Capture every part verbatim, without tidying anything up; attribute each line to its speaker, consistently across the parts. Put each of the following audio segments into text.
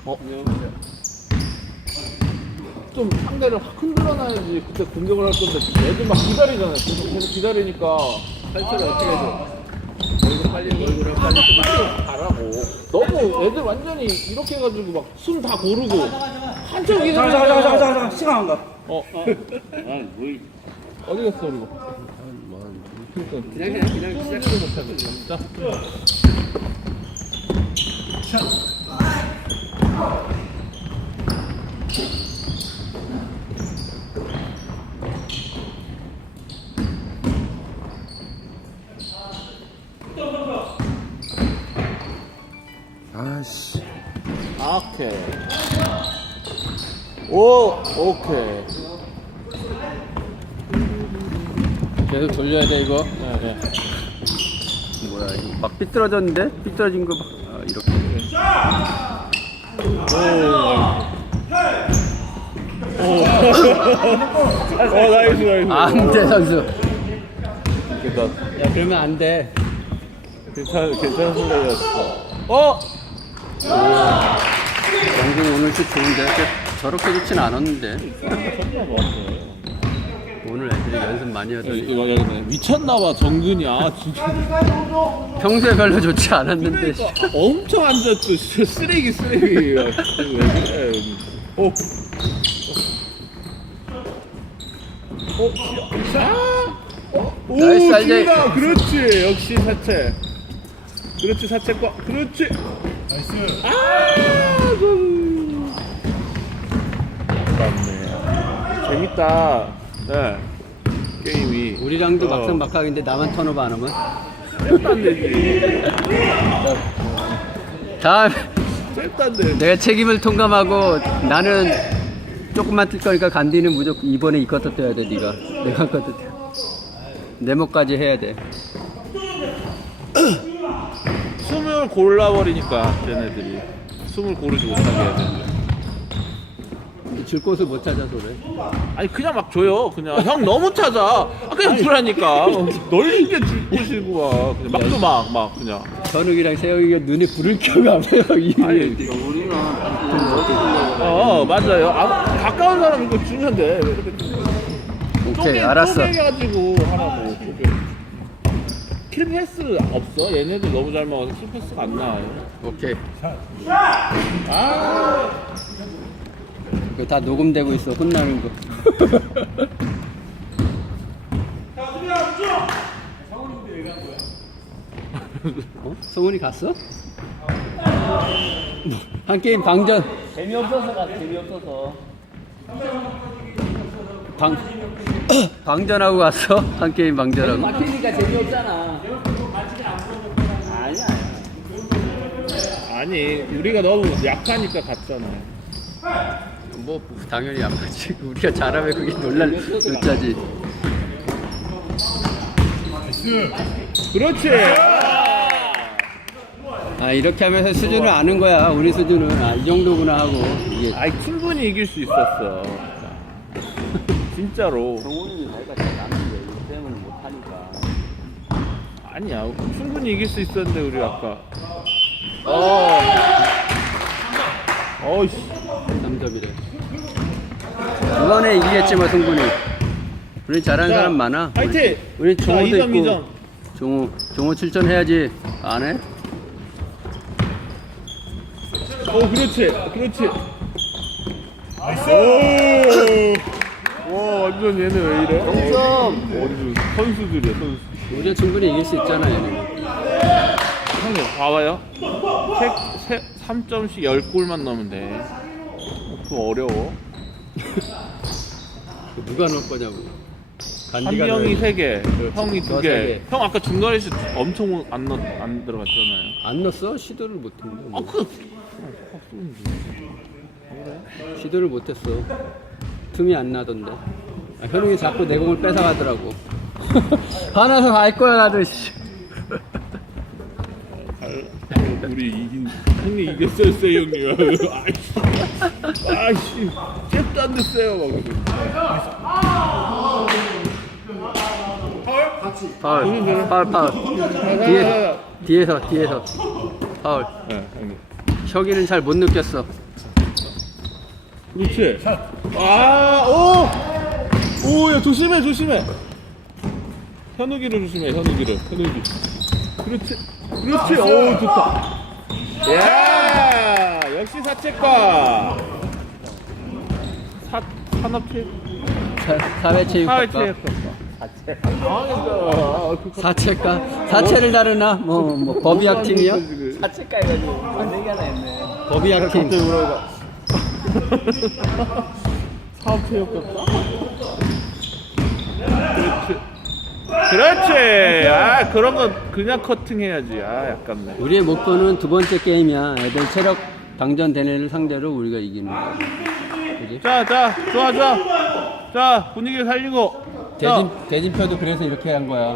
Speaker 1: 어? 좀 상대를 확 흔들어놔야지 그때 공격을 할 건데 애들 막 기다리잖아요. 계속, 계속 기다리니까
Speaker 2: 탈출을 어떻게 해줘?
Speaker 1: 얼굴 빨리 얼굴을 빨리 가라고. 너무 애들 완전히 이렇게 해가지고 막 숨 다 고르고 한참 기다려.
Speaker 3: 가자 가자 가자 가자 가자 시간 안 가.
Speaker 1: 어?
Speaker 2: 아, 뭐
Speaker 1: 어디 갔어 그리고? 그러니까
Speaker 2: 그냥 그냥 그냥
Speaker 1: 쏘는지도 못하고 진짜.
Speaker 3: 아씨.
Speaker 1: 오케이. 오, 오케이.
Speaker 2: 계속 돌려야 돼 이거.
Speaker 1: 네, 네.
Speaker 3: 뭐야 이거 막 삐뚤어졌는데? 삐뚤어진 거 막. 아, 이렇게.
Speaker 1: 어, 나이스, 나이스.
Speaker 3: 안돼 선수.
Speaker 1: 그니까,
Speaker 2: 야 그러면 안 돼.
Speaker 1: 괜찮, 괜찮은 플레이였어. 어?
Speaker 3: 영준 오늘 슛 좋은데 저렇게 좋진 않았는데.
Speaker 1: 정말 좋았어요.
Speaker 3: 오늘 애들이 연습 많이 하더니
Speaker 1: 이거, 여기 미쳤나봐, 정근이. 아, 진짜.
Speaker 3: 평소에 별로 좋지 않았는데.
Speaker 1: 그러니까 엄청 앉았어. 진짜 쓰레기, 쓰레기. 왜 그래, 여기. 오. 어, 자. 어, 오,
Speaker 3: 나이스, 알제.
Speaker 1: 준다. 그렇지. 역시 사채. 그렇지, 사채과. 그렇지. 나이스. 아, 좀. 맞네. 재밌다. 네. 게임이.
Speaker 3: 우리랑도
Speaker 1: 어.
Speaker 3: 막상 막하인데 나만 턴오버 안 하면.
Speaker 1: 잽도 안 되지.
Speaker 3: 다음
Speaker 1: 잽도 안 돼.
Speaker 3: 내가 책임을 통감하고 나는 조금만 뛸 거니까 간디는 무조건 이번에 이 쿼터 뛰어야 돼. 네가 내가 쿼터 뛰어. 내 목까지 해야 돼.
Speaker 1: 숨을 골라버리니까 쟤네들이 숨을 고르지 못하게 해야 되는데.
Speaker 3: 줄 곳을 못 찾아서 그래.
Speaker 1: 아니 그냥 막 줘요. 그냥 형 너무 찾아. 아 그냥 주라니까. 널리 이게 줄 곳이고 막 그냥 막도 막 막 그냥.
Speaker 3: 전욱이랑 세영이가 눈에 불을 켜고 앞에서 이
Speaker 1: 아니 어 맞아요. 아, 가까운 사람 이거 주면 돼.
Speaker 3: 오케이 알았어.
Speaker 1: 쪼개가지고 하라고. 쪼개. 킬 패스 없어. 얘네들 너무 잘 먹어서 킬 패스가 안 나와요.
Speaker 3: 오케이.
Speaker 1: 아.
Speaker 3: 그거 다 녹음되고 있어. 혼나는 거. 어? 성훈이 갔어? 한 게임 방전.
Speaker 2: 재미없어서 가 재미없어서.
Speaker 3: 방 방전하고 갔어. 한 게임 방전하고.
Speaker 2: 막히니까 재미없잖아. 아니야.
Speaker 1: 아니 우리가 너무 약하니까 갔잖아.
Speaker 3: 뭐 당연히 안 맞지. 우리가 잘하면 그게 놀랄 놀자지.
Speaker 1: 그렇지.
Speaker 3: 아 이렇게 하면서 수준을 아는 거야. 우리 수준은 아, 이 정도구나 하고 이게.
Speaker 1: 아이 충분히 이길 수 있었어. 진짜로.
Speaker 2: 정훈이 나이가 잘 나는데 이거 때문에 못하니까.
Speaker 1: 아니야 충분히 이길 수 있었는데 우리 아까. 어. 어이씨.
Speaker 3: 삼 점이래. 이번에 이기겠지만 승분이. 우리 잘하는 사람 많아.
Speaker 1: 파이팅.
Speaker 3: 우리 종호도
Speaker 1: 이 점, 이
Speaker 3: 있고.
Speaker 1: 점.
Speaker 3: 종호 종호 출전해야지. 안 해?
Speaker 1: 어 그렇지. 그렇지. 나이스. 오. 와 완전 얘네 왜 이래?
Speaker 3: 점.
Speaker 1: 완전 선수들이야 선수.
Speaker 3: 우리가 충분히 이길 수 있잖아 얘는.
Speaker 1: 형님 봐봐요. 삼 점씩 십 골만 넣으면 돼. 그거 어려워.
Speaker 3: 누가 넣을 거냐고.
Speaker 1: 한비 형이 세 개, 형이 두
Speaker 3: 너세
Speaker 1: 개.
Speaker 3: 개.
Speaker 1: 형 아까 중간에 슛 엄청 안 넣, 안 들어갔잖아요.
Speaker 3: 안 넣었어? 시도를 못했는데.
Speaker 1: 아
Speaker 3: 뭐.
Speaker 1: 그. 확 쏘는데.
Speaker 3: 시도를 못했어. 틈이 안 나던데. 아, 현웅이 자꾸 내 공을 뺏어가더라고. 화나서 갈 거야 나도. 씨.
Speaker 1: 우리 이긴 형님 이겼어요 형님. 아이씨 아이씨 잽도 안 됐어요 막.
Speaker 3: 파울 파울 파울. 뒤에, 뒤에서 뒤에서 파울.
Speaker 1: 네 형님.
Speaker 3: 혁이는 잘 못 느꼈어.
Speaker 1: 그렇지. 아, 오! 오, 야, 조심해, 조심해. 현욱이를 조심해, 현욱이를. 현욱이. 그렇지. 그렇지. 오, 좋다. 야, 역시 사채과. 사, 산업체육.
Speaker 3: 사회체육학과.
Speaker 1: 사회체육학과. 사채. 당황했어.
Speaker 3: 사채과. 사채를 다루나? 뭐, 뭐 법의학팀이야?
Speaker 2: 사채가 해가지고 만들기 하나 했네.
Speaker 3: 법의학팀.
Speaker 1: 갑자기 물어봐. 사업체육학과? 그렇지. 그렇지. 아, 그런 건 그냥 커팅해야지. 아, 약간네.
Speaker 3: 우리의 목표는 두 번째 게임이야. 애들 체력 방전된 애를 상대로 우리가 이기는 거야. 그지?
Speaker 1: 자, 자, 좋아, 좋아. 자, 분위기를 살리고.
Speaker 3: 대진, 대진표도 그래서 이렇게 한 거야.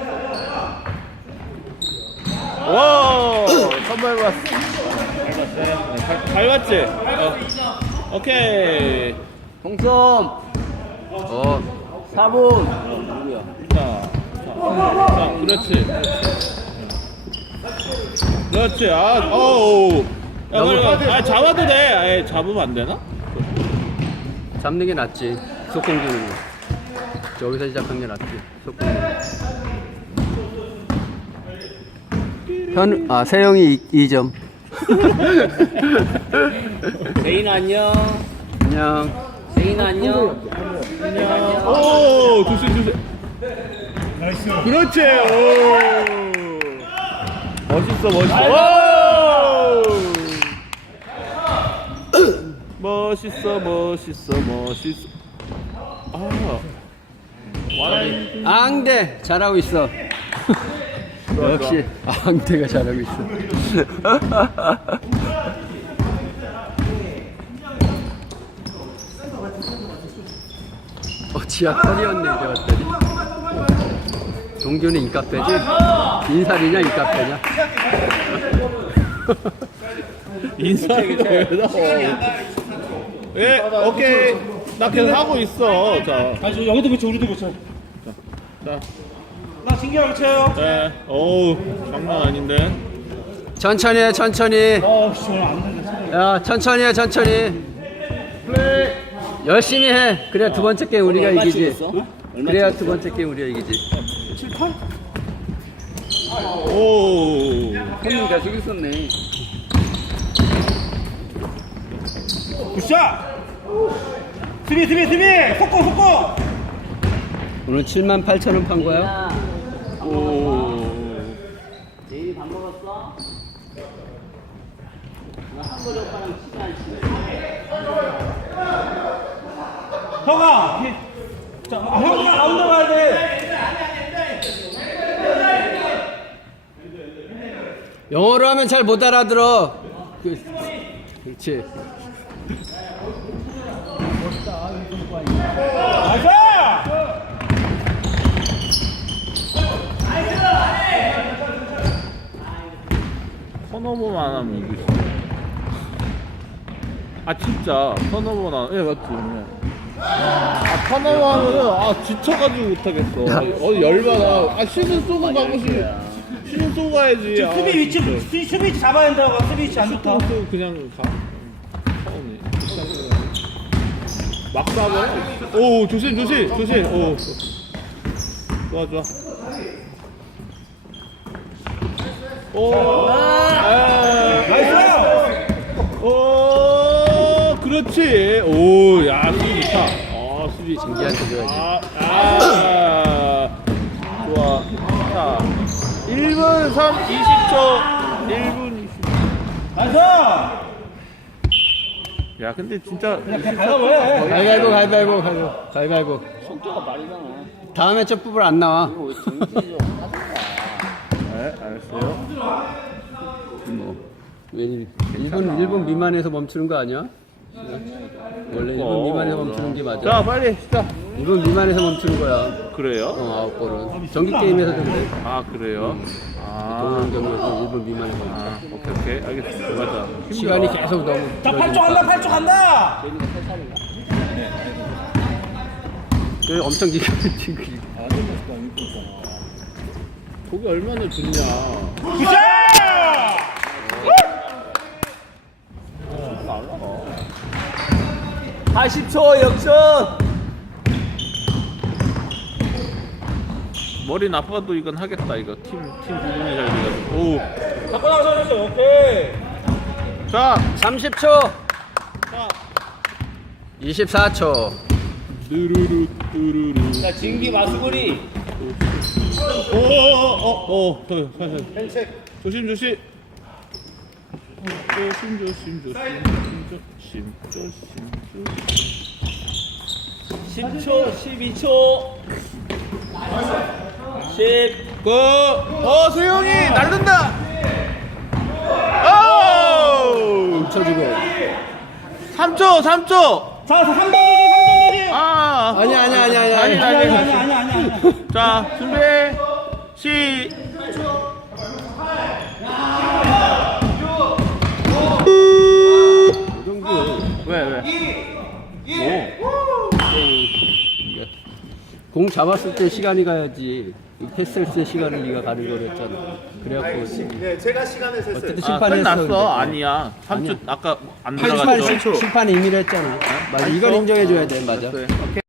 Speaker 1: 와, 선발 봤어. 밟았어요? 네, 밟, 밟았지? 어. 오케이.
Speaker 2: 홍som
Speaker 3: 어,
Speaker 2: 사 분. 누구야?
Speaker 1: 자, 자, 자, 그렇지. 그렇지. 아, 어우. 야,
Speaker 3: 너무
Speaker 1: 그래, 아, 잡아도 돼. 아, 잡으면 안 되나?
Speaker 3: 잡는 게 낫지. 속공 주는 거. 저기서 시작한 게 낫지. 속공. 현, 아, 세영이 이 점.
Speaker 2: 세인 안녕.
Speaker 3: 안녕.
Speaker 2: 세인 안녕.
Speaker 1: 안녕. 오, 조심, 조심. 나이스. 그렇지. 오. 멋있어, 멋있어. 오. 멋있어, 멋있어, 멋있어. 아. 와라이.
Speaker 3: 앙대 잘하고 있어. 역시 앙대가 잘하고 있어. 어, 지하 커리었네 이제 왔더니. 동규는 인카페지? 인살이냐 인카페냐?
Speaker 1: 인사하기도 왜 나와? 예, 오케이. 나 계속 하고 있어. 자,
Speaker 4: 아, 저 여기도 그쳐, 우리도 그쳐.
Speaker 1: 자.
Speaker 4: 나 신기하게 쳐요.
Speaker 1: 네. 어우, 장난 아닌데.
Speaker 3: 천천히 해 천천히.
Speaker 4: 어, 씨, 오늘 안 된다.
Speaker 3: 야 천천히 해 천천히. 열심히 해. 그래야 두 번째 게임 우리가
Speaker 2: 얼마
Speaker 3: 이기지.
Speaker 2: 찍었어? 얼마
Speaker 3: 그래야
Speaker 2: 찍었어?
Speaker 3: 두 번째 게임 우리가 이기지.
Speaker 4: 칠, 팔?
Speaker 1: 오.
Speaker 2: 형님 계속 있었네.
Speaker 4: 굿샷! 수비, 수비, 수비! 속고, 속고!
Speaker 3: 오늘 칠만 팔천 원 판 거야?
Speaker 2: 야,
Speaker 1: 오.
Speaker 2: 제일이 밥 먹었어? 나 한거리 오빠랑 치지 않지.
Speaker 4: 형아! 자, 아, 형아, 가운데 가야 돼!
Speaker 3: 영어로 하면 잘 못 알아들어. 그, 그렇지.
Speaker 4: 나이스!
Speaker 1: 턴오버만 하면 이길 수 있어. 아, 진짜. 턴오버만 하면. 예, 맞지. 네. 아, 턴오버 하면은, 아, 지쳐가지고 못하겠어. 아, 어, 열받아. 아, 슛은 쏘고 가고 싶 슛은 쏘고 가야지.
Speaker 4: 지금
Speaker 1: 아,
Speaker 4: 수비 위치,
Speaker 1: 진짜.
Speaker 4: 수비, 수비 위치 잡아야 된다고. 수비 위치 안 좋다.
Speaker 1: 슛도 그냥 가. 처음에. 막 쏴버려. 오, 조심, 조심, 조심. 오. 좋아, 좋아. 오. 아.
Speaker 4: 나이스!
Speaker 1: 오, 그렇지. 오, 야, 수비 좋다. 아, 수비.
Speaker 3: 신기한테 줘야지.
Speaker 1: 아, 아. 좋아. 자, 일 분 삼, 이십 초. 일 분 이십 초.
Speaker 4: 나이스!
Speaker 1: 야, 근데 진짜.
Speaker 4: 그냥 가요, 왜?
Speaker 3: 가위바위보 가위바위보 가위바위보 가위바위보.
Speaker 2: 속도가 말이잖아.
Speaker 3: 다음에 첫 부분 안 나와.
Speaker 2: 이거 정신 좀 하던가.
Speaker 1: 네, 알았어요.
Speaker 3: 뭐 일 분 일 분 미만에서 멈추는 거 아니야? 원래 일 분 미만에서 멈추는 게 맞아.
Speaker 1: 자, 빨리 시작.
Speaker 3: 일 분 미만에서 멈추는 거야.
Speaker 1: 그래요?
Speaker 3: 어, 아홉 골은. 정기 게임에서도 그래.
Speaker 1: 아, 그래요? 아,
Speaker 3: 동호인 경우에는 일 분 미만에서 멈춰.
Speaker 1: 아, 오케이, 오케이. 알겠습니다. 맞아. 힘들어.
Speaker 3: 시간이 계속 너무
Speaker 4: 자, 팔 초 간다, 팔 초 간다!
Speaker 2: 제일이가 세 살인가?
Speaker 3: 그 엄청 기가지고.
Speaker 1: 거기 얼마나 좋냐.
Speaker 4: 굿샷!
Speaker 2: 팔십 초 역전.
Speaker 1: 머리 나빠도 이건 하겠다 이거 팀 팀 구분이 잘 돼가지고. 오.
Speaker 4: 갖고 나가서 했어. 오케이.
Speaker 1: 자.
Speaker 3: 삼십 초. 이십사 초.
Speaker 1: 뚜루루 뚜루루.
Speaker 2: 자 진기 마수구리.
Speaker 1: 오오오오 조심 조심. 조심 조심 조심 조심 조심 조심.
Speaker 2: 십 초 십이 초 십.
Speaker 1: 그, 어, 수영이 날른다! 오!
Speaker 3: 쳐주고.
Speaker 1: 삼 초, 삼 초!
Speaker 4: 자, 삼 점 주지, 삼 점 주지.
Speaker 1: 아!
Speaker 3: 아니야, 아니야, 아니야, 아니야.
Speaker 1: 아니,
Speaker 4: 아니,
Speaker 1: 아니,
Speaker 4: 아니,
Speaker 1: 아니.
Speaker 4: 아니, 아니, 아니.
Speaker 1: 자, 준비, 시. 왜, 왜?
Speaker 3: 공 잡았을 때 시간이 가야지. 이 패스했을 때 시간을 네가 가는 거랬잖아. 그래갖고
Speaker 5: 네, 제가 시간을 셌어요.
Speaker 3: 어쨌든
Speaker 1: 아,
Speaker 3: 심판했어.
Speaker 1: 끝났어. 아니야. 삼 초,
Speaker 3: 아니야.
Speaker 1: 아까 안
Speaker 3: 심판,
Speaker 1: 들어갔죠?
Speaker 3: 심판 임의를 했잖아. 맞아, 이걸 인정해줘야 돼, 맞아.
Speaker 1: 됐어요.